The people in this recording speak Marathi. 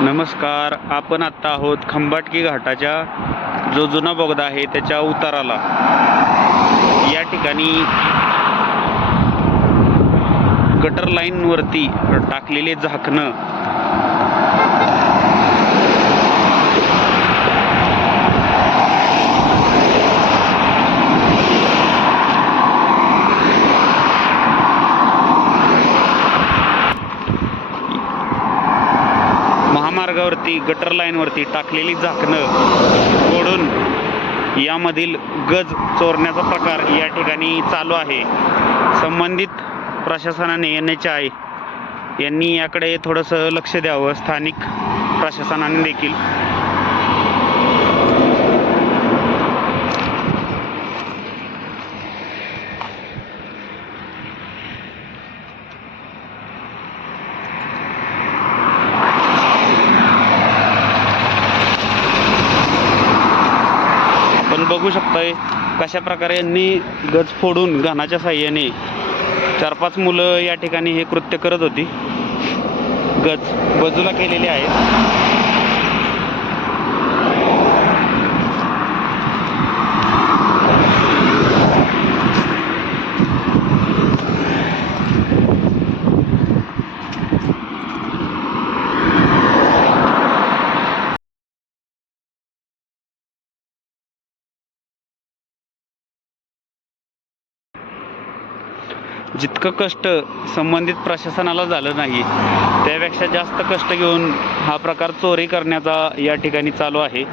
नमस्कार आपण आत्ता आहोत खंबाटकी घाटाच्या जो जुना बोगदा आहे त्याच्या उताराला. या ठिकाणी गटर लाईनवरती टाकलेले झाकणं महामार्गावरती गटर लाईनवरती टाकलेली झाकणं फोडून यामधील गज चोरण्याचा प्रकार या ठिकाणी चालू आहे. संबंधित प्रशासनाने एन एच आय यांनी याकडे थोडंसं लक्ष द्यावं. स्थानिक प्रशासनाने देखील बघू शकताय कशा प्रकारे यांनी गज फोडून घाणाच्या साह्याने चार पाच मुलं या ठिकाणी हे कृत्य करत होती. गज बाजूला केलेली आहेत जितकं कष्ट संबंधित प्रशासनाला झालं नाही त्यापेक्षा जास्त कष्ट घेऊन हा प्रकार चोरी करण्याचा या ठिकाणी चालू आहे.